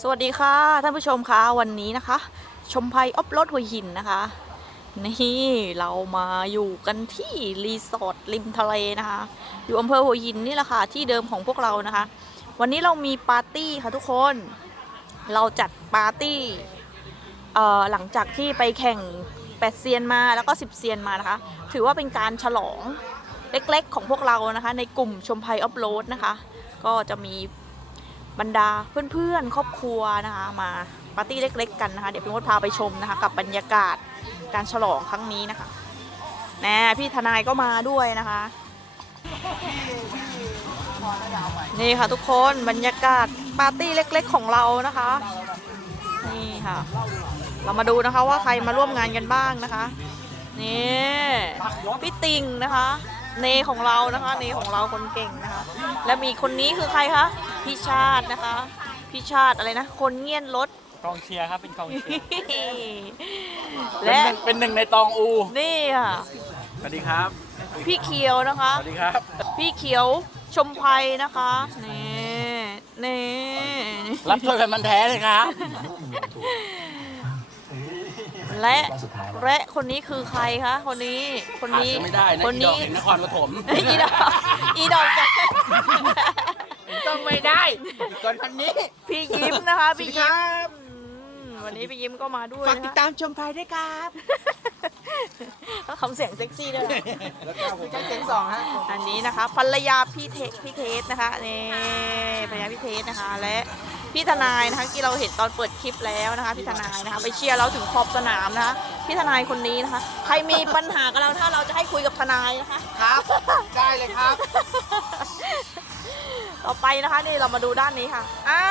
สวัสดีค่ะท่านผู้ชมคะวันนี้นะคะ ชมภัยออฟรถหัวหินนะคะ นี่เรามาอยู่กันที่รีสอร์ทริมทะเลนะคะ อยู่อำเภอหัวหินนี่แหละค่ะที่เดิมของพวกเรานะคะ วันนี้เรามีปาร์ตี้ค่ะทุกคน เราจัดปาร์ตี้เอ่อหลังจากที่ไปแข่งแปดเซียนมาแล้วก็สิบเซียนมานะคะ ถือว่าเป็นการฉลองเล็กๆของพวกเรานะคะ ในกลุ่มชมภัยออฟโรดนะคะ ก็จะมี บรรดาเพื่อนๆครอบครัวนะคะ มาปาร์ตี้เล็ก ๆ กันนะคะ เดี๋ยวพี่มดพาไปชมนะคะ กับบรรยากาศการฉลองครั้งนี้นะคะแน่พี่ทนายก็มาด้วยนะคะ นี่ค่ะทุกคนบรรยากาศปาร์ตี้เล็ก ๆ ของเรานะคะ นี่ค่ะ เรามาดูนะคะว่าใครมาร่วมงานกันบ้างนะคะ นี่พี่ติงนะคะ เนของเรานะคะ เนของเราคนเก่งนะคะ และมีคนนี้คือใครคะพี่ชาตินะคะพี่ชาติอะไรนะ คนเงียนรถกองเชียร์ครับเป็นกองเชียร์และเป็นหนึ่งในตองอูนี่ค่ะสวัสดีครับ พี่เขียวนะคะสวัสดีครับ พี่เขียวชมภัยนะคะนี่นี่รับถ้วยกันมันแท้เลยครับ และและคนนี้คือใครคะ คนนี้คนขาดนี้จะไม่ได้นะคนอีดอนี้กแห่งนครปฐมอีดอกอีดอกจ้ะต้องไม่ได้ก่อนพันนี้ พี่ยิ้มนะคะพี่ยิ้มครับอืมวันนี้พี่ยิ้มก็มาด้วยฝากนะติดคะตามชมภายด้วยครับต้องทำเสียงเซ็กซี่ด้วยนะแล้วก็ผมใช้เสียงสองฮะอันนี้นะคะภรรยาพี่เทพี่เทสนะคะนี่ภรรยาพี่เทสนะคะ และ พี่ทนายนะคะที่เราเห็นตอนเปิดคลิปแล้วนะคะพี่ทนายนะคะไปเชียร์เราถึงขอบสนามนะคะพี่ทนายคนนี้นะคะ ใครมีปัญหากับเราถ้าเราจะให้คุยกับทนายนะคะ ครับ ได้เลยครับ ต่อไปนะคะนี่เรามาดูด้านนี้ค่ะอ่า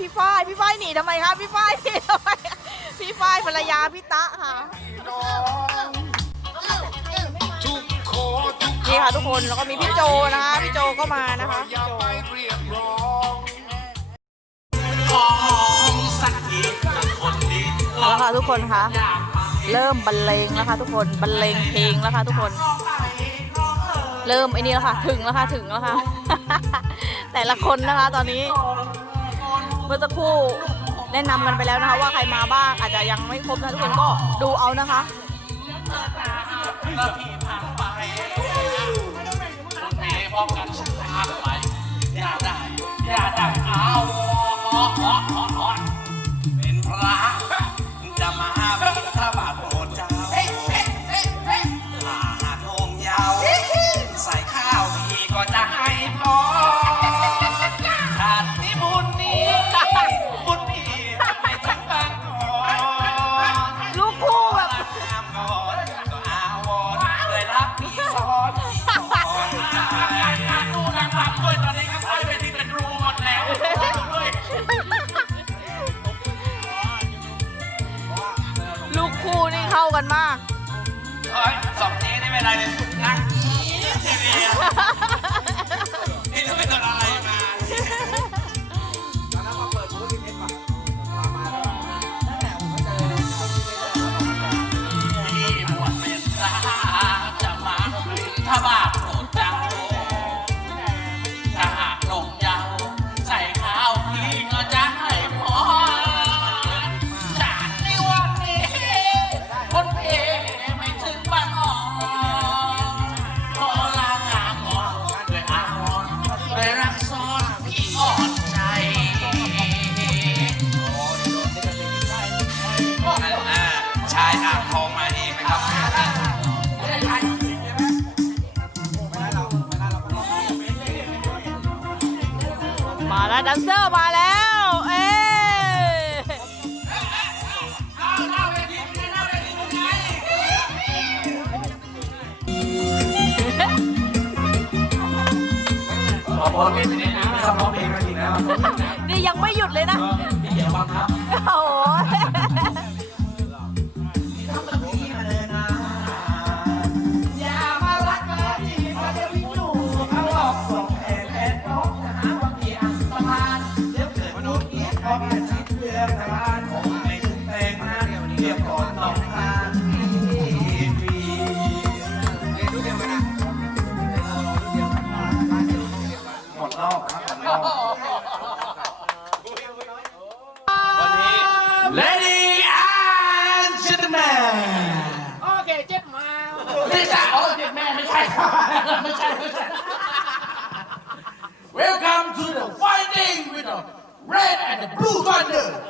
พี่ฝ้ายพี่ฝ้ายหนีทำไมคะพี่ฝ้ายหนีทำไมพี่ฝ้ายภรรยาพี่ตะค่ะนี่ค่ะทุกคนแล้วก็มีพี่โจนะคะพี่โจก็มานะคะพี่โจ เอาละค่ะทุกคนคะเริ่มบรรเลงแล้วค่ะทุกคนบรรเลงเพลงแล้วค่ะทุกคน เริ่มไอ้นี่แล้วค่ะ ถึงแล้วค่ะถึงแล้วค่ะ แต่ละคนนะคะตอนนี้ เมื่อสักครู่แนะนำกันไปแล้วนะคะ ว่าใครมาบ้างอาจจะยังไม่ครบนะทุกคนก็ดูเอานะคะพร้อมกันทางไปอย่าได้อย่าได้เอา เป็นพระ นี่ยังไม่หยุดเลยนะโ red and the blue thunder.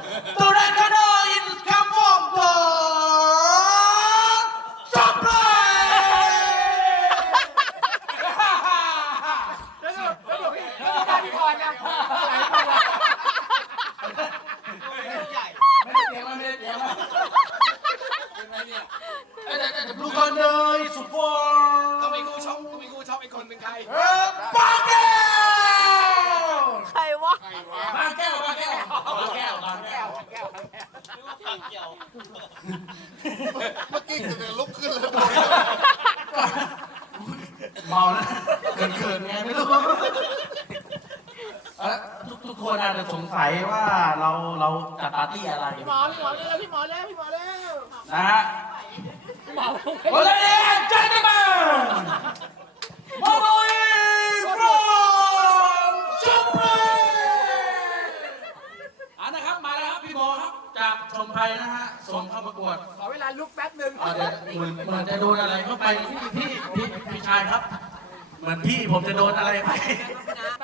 พี่ผมจะโดนอะไรไป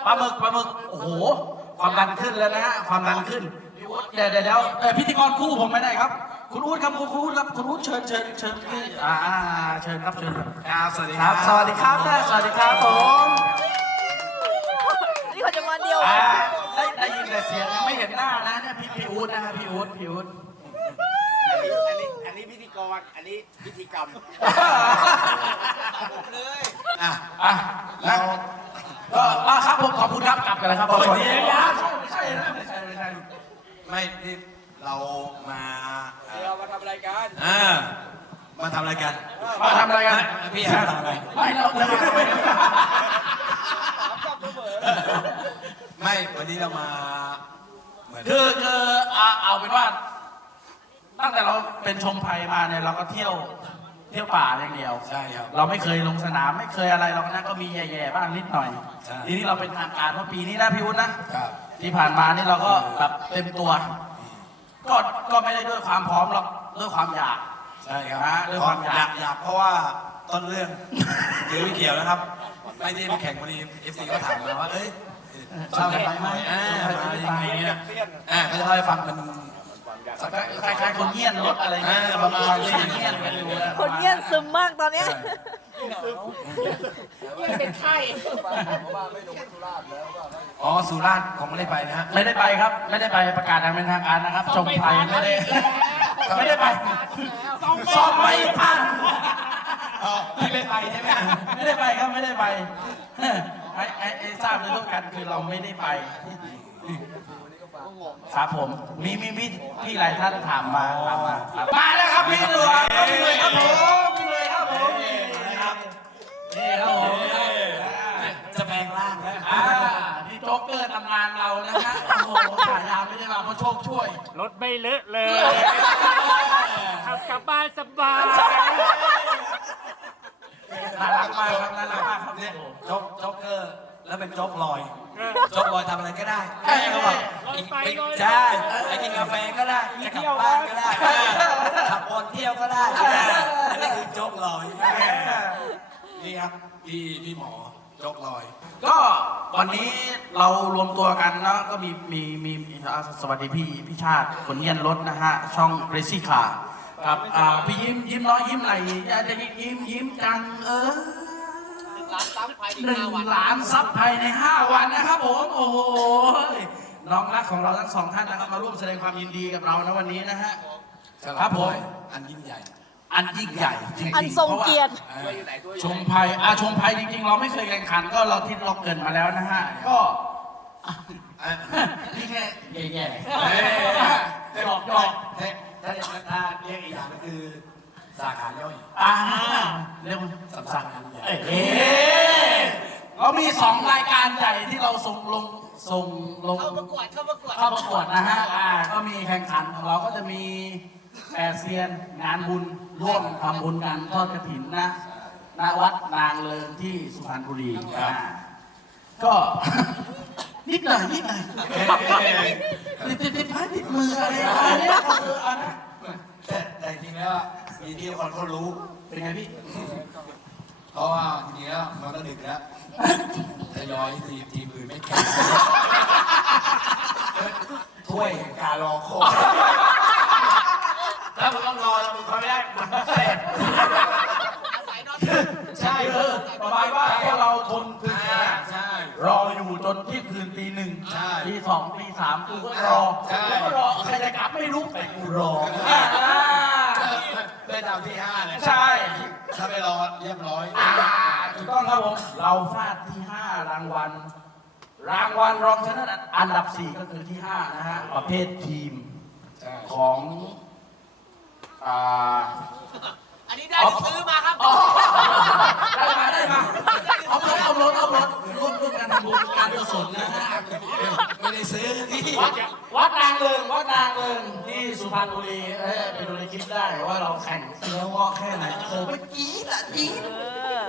ปลาหมึกปลาหมึกโอ้โห ความดันขึ้นแล้วนะฮะความดันขึ้นพี่อุ๊ดเดี๋ยวเดี๋ยวเดี๋ยวเอ่อพิธีกรคู่ผมไม่ได้ครับ คุณอุ๊ดครับคุณอุ๊ดครับคุณอุ๊ดเชิญเชิญเชิญพี่อ่าอ่าเชิญครับเชิญครับครับสวัสดีครับ สวัสดีครับนะสวัสดีครับผมนี่เขาจะมาเดียวอ่าได้ได้ยินแต่เสียงยังไม่เห็นหน้านะเนี่ยพี่พี่อุ๊ดนะฮะพี่อุ๊ดพี่อุ๊ด อันนี้อันนี้พิธีกรอันนี้พิธีกรรมเลยอะอะแล้วก็อะครับผมขอบคุณครับกลับกันเลยครับผมเดี๋ยวยังไม่ใช่นะไม่ใช่ไม่ใช่ไม่ที่เรามาเอ่อเรามาทำรายการอ่ามาทำอะไรกันมาทำอะไรกันพี่อยากทำอะไรไม่เราเราไม่ได้ไม่วันนี้เรามาเหมือนคือคืออะเอาเป็นว่า ตั้งแต่เราเป็นชมภัยมาเนี่ยเราก็เที่ยวเที่ยวป่าอย่างเดียว ใช่ครับ เราไม่เคยลงสนามไม่เคยอะไรเราก็นะก็มีแย่ๆบ้างนิดหน่อย ใช่ ทีนี้เราเป็นทางการเพราะปีนี้นะพี่วุฒินะ ครับ ที่ผ่านมานี่เราก็แบบเต็มตัว ก็ก็ไม่ได้ด้วยความพร้อมหรอกด้วยความอยาก ใช่ครับอ่าด้วยความอยาก อยากเพราะว่าต้นเรื่องคือไม่เกี่ยวนะครับ ไม่ได้ไปแข่งวันนี้เอฟซีก็ถามมาว่า เอ้ยชอบไปไหมอ่ามายังไงเนี่ยอ่าก็จะเล่าให้ฟังมัน คล้ายๆคนเงียนรถอะไรเงี้ยอ่าประมาณนี้เงียนกันอยู่ะคนเงียบซึมมากตอนเนี้ยเป็นไข้อ๋อสุราษฎร์ผมไม่ได้ไปนะฮะไม่ได้ไปครับ ไม่ได้ไปประกาศอย่างเป็นทางการนะครับชมภัยไม่ได้ไม่ได้ไปซ้อมไม่ทันอ๋อพี่ไม่ไปใช่ไหมไม่ได้ไปครับไม่ได้ไปไอ้ไอ้ไอ้ทราบในทุกกันคือเราไม่ได้ไป ครับผม มีมีมีพี่หลายท่านถามมาถามมาครับมาแล้วครับพี่หน่วยพี่หน่วยครับผมพี่หน่วยครับผมนี่ครับนี่ครับผมจะแปลงร่างแล้วอ่านี่โจ๊กเกอร์ตำนานเรานะฮะโอ้โหฉายาไม่ได้มาเพราะโชคช่วย รถไม่เลอะเลยขับกลับบ้านสบายน่ารักมากครับน่ารักมากครับเนี่ยโจ๊กโจ๊กเกอร์แล้วเป็นโจ๊กลอยเออ โจ๊กลอยทำอะไรก็ได้เอ้ยเขาบอกลอยไปไปลอยมาใช่ไปกินกาแฟก็ได้จะกลับบ้านก็ได้ขับบอลเที่ยวก็ได้อันนี้คือโจ๊กลอยนี่ครับพี่พี่หมอโจ๊กลอย ก็วันนี้เรารวมตัวกันเนาะก็มีมีมีอ่าสวัสดีพี่พี่ชาติคนเงียนรถนะฮะ ช่องเรซี่คากับอ่าพี่ยิ้มยิ้มน้อยยิ้มไหลอยากจะยิ้มยิ้มจังเออ หนึ่งล้านซับภายในห้าวันนะครับผม โอ้โหน้องรักของเราทั้งสองท่านนะครับมาร่วมแสดงความยินดีกับเรานะวันนี้นะฮะครับผมอันยิ่งใหญ่ อันยิ่งใหญ่จริงๆอันทรงเกียรติชมภัยอาชมภัยจริง ๆ เราไม่เคยแข่งขันก็เราที่เราเกรินมาแล้วนะฮะก็นี่แค่แย่ๆหยอกหยอกถ้าถ้าถ้าเรียกอีกอย่างก็คือ สาขาย่อยอ่าเรียกว่าสำคัญอันใหญ่เอ๊ะเรามีสองรายการใหญ่ที่เราส่งลงส่งลงเข้าประกวดเข้าประกวดเข้าประกวดนะฮะอ่าก็มีแข่งขันของเราก็จะมีแปดเซียนงานบุญร่วมทำบุญกันทอดกระถินนะณวัดนางเลิงที่สุพรรณบุรีอ่าก็ นิดหน่อยนิดหน่อยติดติดติดพันติดมืออะไรอะไรเนี่ยก็คืออันนั้นแต่แต่จริงๆแล้วอะ มีที่คนเขารู้ เป็นไงพี่เพราะว่าทีนี้แล้วมันก็ดึกแล้วทยอยทีมทีมอื่นไม่แข่งถ้วยแห่งการรอคอยถ้ามึงต้องรอแล้วมึงเขาไม่ได้มันเสร็จใช่เออประมาณว่าพวกเราทนคืนอ่าใช่รออยู่จนเที่ยงคืนตีหนึ่งใช่ตีสองตีสามกูก็รอใช่แล้วก็รอใครจะกลับไม่รู้แต่กูรอ ได้ดาวที่ห้าเลยใช่ ถ้าไม่รอเรียบร้อยอ่าถูกต้องครับผม เราฟาดที่ 5 รางวัล รางวัลรองชนะเลิศอันดับ 4 ก็คือที่ 5 นะฮะ ประเภททีมของอ่า อันนี้ได้ซื้อมาครับ ได้มาได้มาเอารถเอารถเอารถร่วมร่วมกันทำบุญการกุศลนะฮะ ไม่ได้ซื้อที่วัดวัดนางเลิงวัดนางเลิงที่สุพรรณบุรีเออไปดูในคลิปได้ว่าเราแข่งเสือวอแค่ไหนโอ้ไม่จี๊ดอะจี๊ดเออ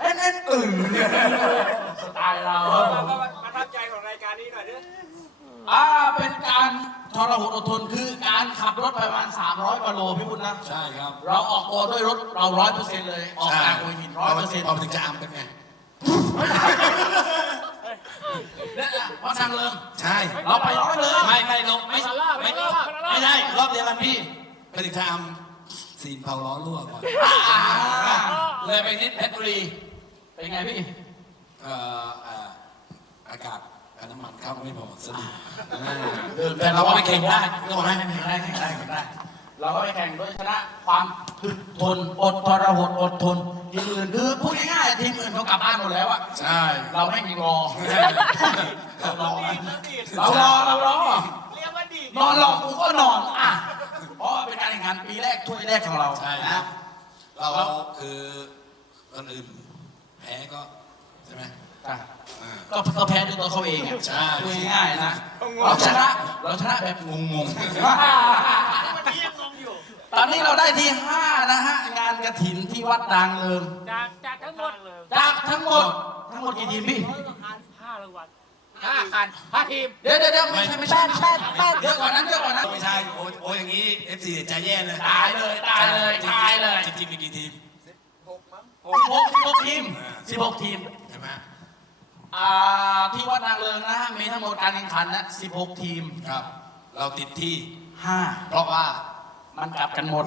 เอ็นเอ็นอื่นสไตล์เราประทับใจของรายการนี้หน่อยดิอ่าเป็นการทรหดอดทนคือการขับรถไปประมาณ 300กิโลพี่บุญนะ ใช่ครับ เราออกตัวด้วยรถเราร้อยเปอร์เซ็นต์เลย ออกจากหัวหินร้อยเปอร์เซ็นต์พอมาถึงจะอำเป็นไง เนี่ยวัดนางเลิงใช่เราไปร้อยเลย ไม่ไม่ลงไม่คาร่าไม่คาร่าคาร่าไม่ได้รอบเดียวกันพี่ไปถึงจะอำซีนเผาล้อรั่วก่อนอ่าเลยไปนิดเพชรบุรีเป็นไงพี่เอ่อเอ่ออากาศกับน้ำมันเข้าไม่พอสะดุดแต่เราก็ไปแข่งได้ก็บอกให้แข่งได้แข่งได้แข่งได้ เราก็ไปแข่งด้วยชนะความ ถึกทนอดทรหดอดทนทีมอื่นคือพูดง่ายๆทีมอื่นเขากลับบ้านหมดแล้วอะใช่เราไม่มีรอเรารอเรารอเรารอ เรียกว่าดีนอนรอกูก็นอนอะเพราะว่าเป็นการแข่งขันปีแรกถ้วยแรกของเราใช่นะเราคือคนอื่นแพ้ก็ใช่ไหมอะอ่าก็ก็แพ้ด้วยตัวเขาเองอะใช่พูดง่ายๆนะเราชนะเราชนะแบบงงวันนี้ยังงงอยู่ๆ ตอนนี้เราได้ที่5นะฮะงานกระถินที่วัดดางเลิงจากจากทั้งหมดเลยจากทั้งหมดทั้งหมดกี่ทีมพี่ห้ารางวัลห้าคันห้าทีมเดี๋ยวเดี๋ยวเดี๋ยวไม่ใช่ไม่ใช่ไม่ใช่เยอะกว่านั้นเยอะกว่านั้นไม่ใช่โอ้ยโอ้ยอย่างนี้ FC ใจแย่เลยตายเลยตายเลยตายเลยจริงๆมีกี่ทีม16 16ทีม16ทีมใช่ไหมอ่าที่วัดนางเลิงนะฮะมีทั้งหมดการแข่งขันนะ16 ทีมครับ เราติดที่ 5 เพราะว่า มันกลับกันหมด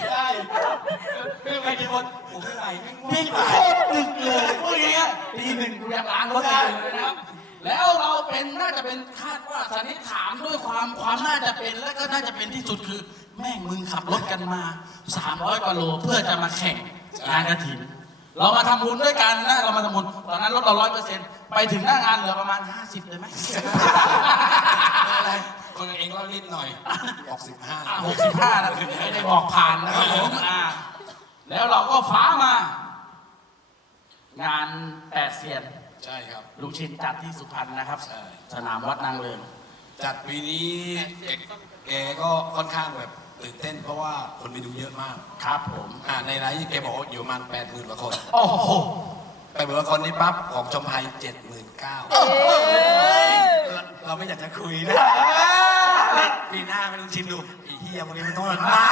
ใช่คือไม่กี่คนผมไม่ไหวไม่ไหวพี่โคตรดึกเลยพูดง่ายๆตีหนึ่งกูยังล้างรถอยู่เลยนะครับ แล้วเราเป็นน่าจะเป็นคาดว่าสันนิษฐานด้วยความความน่าจะเป็นและก็น่าจะเป็นที่สุดคือ แม่งมึงขับรถกันมา 300กว่าโลเพื่อจะมาแข่งงานกระถินเรามาทำบุญด้วยกันนะเรามาทำบุญตอนนั้นรถเราร้อยเปอร์เซ็นต์ ไปถึงหน้างานเหลือประมาณ 50 เลยไหม อะไรคนเองก็รีบหน่อยบอกสิบห้าหกสิบห้านะไม่ได้บอกผ่านนะครับผมอ่าแล้วเราก็ฟ้ามา งานแปดเซียนใช่ครับ ลูกชิ้นจัดที่สุพรรณนะครับ ใช่ สนามวัดนางเลิงจัดปีนี้แกแกก็ค่อนข้างแบบตื่นเต้นเพราะว่าคนไปดูเยอะมาก ครับผม อ่าในไลฟ์แกบอกว่าอยู่ประมาณแปดหมื่นกว่าคน โอ้โห แปดหมื่นกว่าคนนี้ปั๊บของชมไทยเจ็ดหมื่นเก้าเราไม่อยากจะคุยนะปีหน้าไม่ต้องชิมดูไอ้เหี้ยวันนี้มันต้องมันมา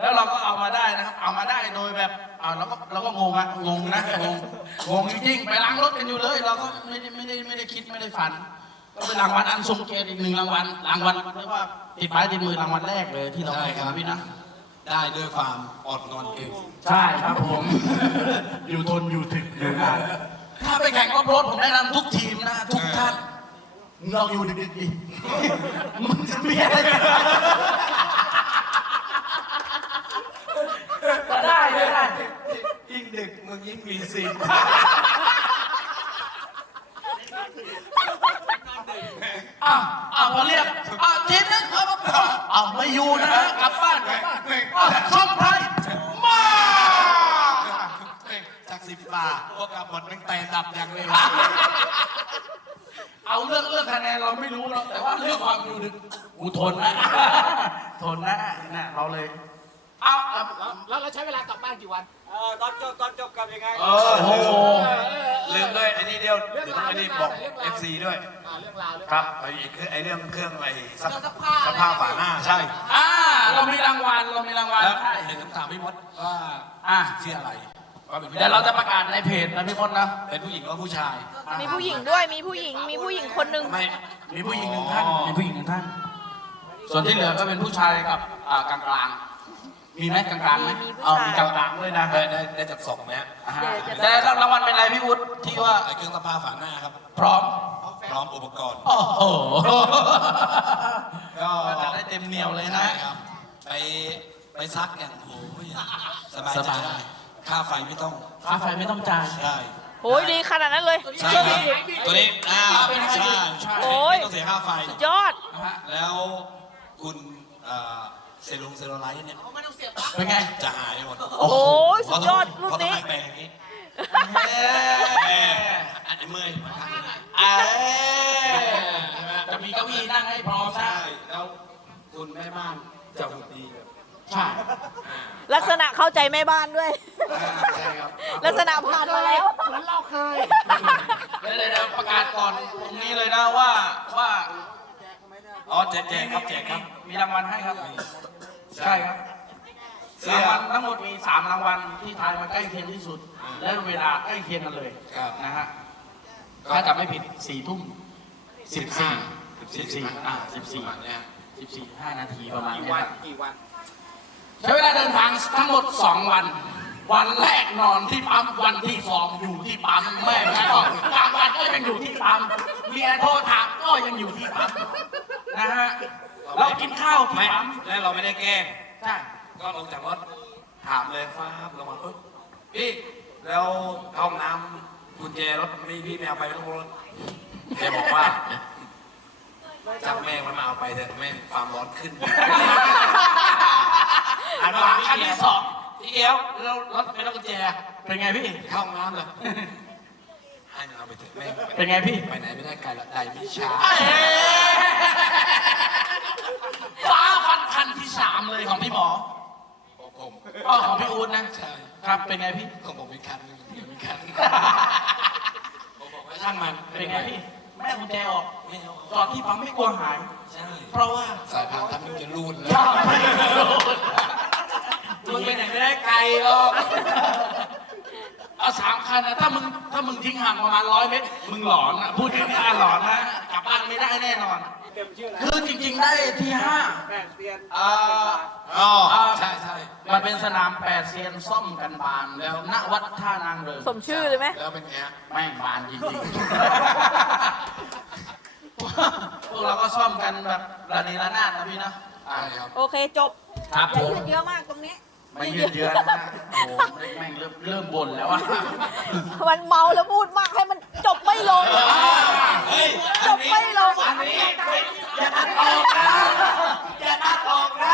แล้วเราก็เอามาได้นะครับ เอามาได้โดยแบบเอาเราก็เราก็งงอะงงนะงงงงจริงๆไปล้างรถกันอยู่เลย เราก็ไม่ได้ไม่ได้ไม่ได้คิดไม่ได้ฝัน ก็เป็นรางวัลอันทรงเกียรติอีกหนึ่งรางวัลรางวัลเรียกว่าติดไม้ติดมือรางวัลแรกเลยที่เราได้ครับพี่นะ ได้ด้วยความอดนอนเก่ง ใช่ครับผม อยู่ทนอยู่ถึกอยู่นานถ้าไปแข่งรอบรถผมแนะนำทุกทีมนะ ทุกท่านมึงลองอยู่ดึกๆดิมึงจะมีอะไรกันก็ได้ก็ได้ยิ่งดึกมึงยิ่งมีสิทธิ์ อ้าวอ้าวพอเรียกอ้าวทีมนึงเอามาอ้าวไม่อยู่นะกลับบ้านกลับบ้านอ้าวชมไทยมาจากสิบบาทพวกกับบทแม่งแต่ดับอย่างเร็วเอาเรื่องเรื่องคะแนนเราไม่รู้หรอกแต่ว่าเรื่องความอยู่ดึกกูทนนะทนนะเนี่ยเราเลย เอาเอาแล้วเราใช้เวลากลับบ้านกี่วัน เออตอนจบตอนจบกลับยังไงโอ้โห ลืมด้วยไอ้นี่เดียวเรื่องเดี๋ยวราวไม่ได้บอกเรื่องราว FC ด้วย อ่าเรื่องราวเรื่องครับไอ้ไอ้เรื่องเครื่องอะไรสภาพสภาพฝาหน้าใช่ อ่าเรามีรางวัลเรามีรางวัลแล้วใช่เห็นคำถามพี่มดว่าอะชื่ออะไรว่าเป็นผู้เดี๋ยวเราจะประกาศในเพจนะพี่มดนะเป็นผู้หญิงหรือผู้ชายมีผู้หญิงด้วย มีผู้หญิง มีผู้หญิงคนหนึ่งไม่มีผู้หญิงหนึ่งท่านอ๋อมีผู้หญิงหนึ่งท่าน ส่วนที่เหลือก็เป็นผู้ชายกับอ่ากลางกลางๆ มีไหมกลางกลางๆไหมมีผู้ชายเอามีกลางกลางๆด้วยนะได้ได้ได้จากสองไหมฮะอ่าฮะเดี๋ยวจะแต่รางวัลเป็นอะไรพี่วุฒิที่ว่าไอ้เครื่องสภาพฝาหน้าครับ พร้อมพร้อมแฟพร้อมอุปกรณ์ โอ้โหก็จะได้เต็มเหนียวเลยนะ ใช่ครับ ไปไปซักอย่างโอ้ยสบายสใจบาย ได้ ค่าไฟไม่ต้องค่าไฟไม่ต้องจ่ายใช่โอ้ยดีขนาดนั้นเลยใช่ครับตัวนี้อ่าเป็นไฮใช่บริดใช่โอ้ยไม่ต้องเสียค่าไฟสุดยอดนะฮะแล้วคุณเอ่อ เซรุงเซรุไลท์เนี่ยเป็นไง จะหายหมดโอ้ยสุดยอดเพรูปราะต้องนี้ให้แปลงอย่างนี้เอ้แม่ยอันนี้เมื่อยเอ้ยจะมีเก้าอี้นั่งให้พร้อมนะใช่แล้วคุณแม่บ้านจะหุ่นดีแบบใช่ลักษณะเข้าใจแม่บ้านด้วยอ่าใช่ครับลักษณะผ่านมาแล้ว เหมือนเราเคย เดี๋ยวเดี๋ยวเดี๋ยวประกาศก่อนตรงนี้เลยนะว่าว่าอ๋อแจกแจกครับแจกครับมีรางวัลให้ครับ ใช่ครับเสื้ราองวัลทั้งหมดมีสามรางวัลที่ทายมาใกล้เคียงที่สุด และเวลาใกล้เคียงกันเลยครับนะฮะถ้าจำไม่ผิดสี่ทุ่มสิบสี่สิบสี่อ่าสิบสี่ประมาณเนี้ยสิบสี่ห้านาทีประมาณกี่เนี้ยวันครับกี่วันใช้เวลาเดินทางทั้งหมดสองวัน วันแรกนอนที่ปั๊มวันที่สองอยู่ที่ปั๊มแม่แม่ก็กลางวันก็ยังอยู่ที่ปั๊มเมียโทรถามก็ยังอยู่ที่ปั๊มนะฮะ เรากินข้าวที่ไม่ปั๊มแล้วเราไม่ได้แกล้งใช่ก็ลงจากรถถามเลยฟ้าบลงมาปุ๊บพี่แล้วห้องน้ำกุญแจรถไม่พี่ไม่เอาไปไม่ต้องรถแกบอกว่าจับแม่งมันมาเอาไปเถอะแม่งความร้อนขึ้นอันหลังอันที่สองพี่เอี้ยวแล้วรถไม่ต้องกุญแจเป็นไงพี่เข้าห้องน้ำเลยให้มันเอาไปเถอะแม่งเป็นไงพี่ไปไหนไม่ได้ไกลหรอกใดไม่ช้าฟ้าฟันคันที่ สามเลยของพี่หมอของผมอ๋อของพี่อู๊ดนะใช่ครับเป็นไงพี่ของผมมีคันหนึงเดี๋ยวมีคันผมบอกว่าช่างมันเป็นไงพี่แม่กุญแจออกไม่เอาจอดที่ปั๊มไม่กลัวหายใช่เพราะว่าสายพานทำนึงจะรูดเลยยากไม่รู้มึงไปไหนไม่ได้ไกลหรอกเอาสามคันนะถ้ามึงถ้ามึงทิ้งห่างประมาณร้อยเมตร มึงหลอนนะพูดแค่นี้อะหลอนนะกลับบ้านไม่ได้แน่นอน เต็มชื่อแล้วคือจริงๆได้ที่ห้าแปดเตียนอ่าอ๋อใช่ใช่มันเป็นสนามแปดเซียนซ่อมกันบานแล้วณวัดท่านางเริงสมชื่อเลยไหมแล้วเป็นไงฮะแม่งบานจริงๆพวกเราก็ซ่อมกันแบบระเนระนาดนะพี่นะใช่ครับโอเคจบครับอผย่ามยืดเยอะมากตรงนี้ ไม่ยืดเยื้อนะฮะโอ้โหแม่งเริ่มเริ่มบ่นแล้วอะมันเมาแล้วพูดมากให้มันจบไม่ลง เฮ้ยจบไม่ลง อันนี้อย่าตัดออกนะอย่าตัดออกนะ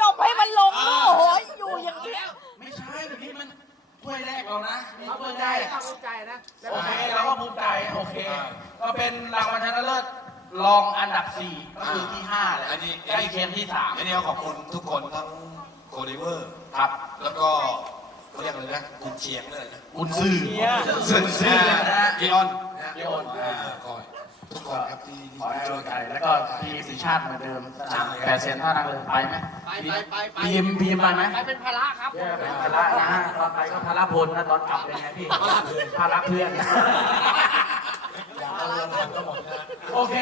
จบให้มันลงโอ้โหอยู่อย่างนี้ไม่ใช่นี่มันถ้วยแรกเรานะนี่ถ้วยแรกเข้าใจนะโอเคเราก็ภูมิใจโอเค ก็เป็นรางวัลชนะเลิศรองอันดับสี่ก็คือที่ห้าแหละอันนี้ใกล้เคียงที่สามอันนี้ก็ขอบคุณทุกคนทั้ง โคดิเวอร์ครับ แล้วก็เขาเรียกอะไรนะกุนเชียงเลยนะคุณซื่อซึ่งซื่อนะฮะกิออนนะกิออนอ่าก็ทุกคนครับที่ขอให้ช่ช่ววยยกักันนแล้วก็ทีมสีชาติเหมือนเดิมสนามแปดเซนท่านางเลยไปไหมไปไปไปไปพีมพีมไปไหมไปเป็นภาระครับเยอะเป็นภาระนะฮะตอนไปก็ภาระพลนะตอนกลับเป็นไงพี่ภาระเพื่อนอยาก เอาเรื่องมันก็หมดนะโอเค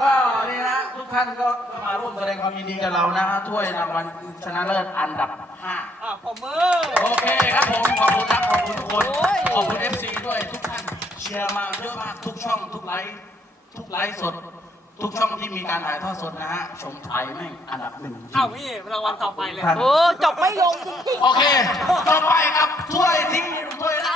ก็นี่นะทุกท่านก็มาร่วมแสดงความยินดีกับเรานะฮะถ้วยรางวัลชนะเลิศอันดับ5อะผมมือโอเคครับผม ขอบคุณครับ ขอบคุณทุกคน โอ้ย ขอบคุณ FC ด้วยทุกท่านเชียร์มาเยอะมากทุกช่อง ทุกไลฟ์ทุกไลฟ์สด ทุกช่องที่มีการถ่ายทอดสดนะฮะ ชมไทยแม่งอันดับหนึ่งเอ้าพี่รางวัลต่อไปเลย ท่าน โอ้จบไม่ลงจริงโอเค ต่อไปครับถ้วยที่ถ้วยแรก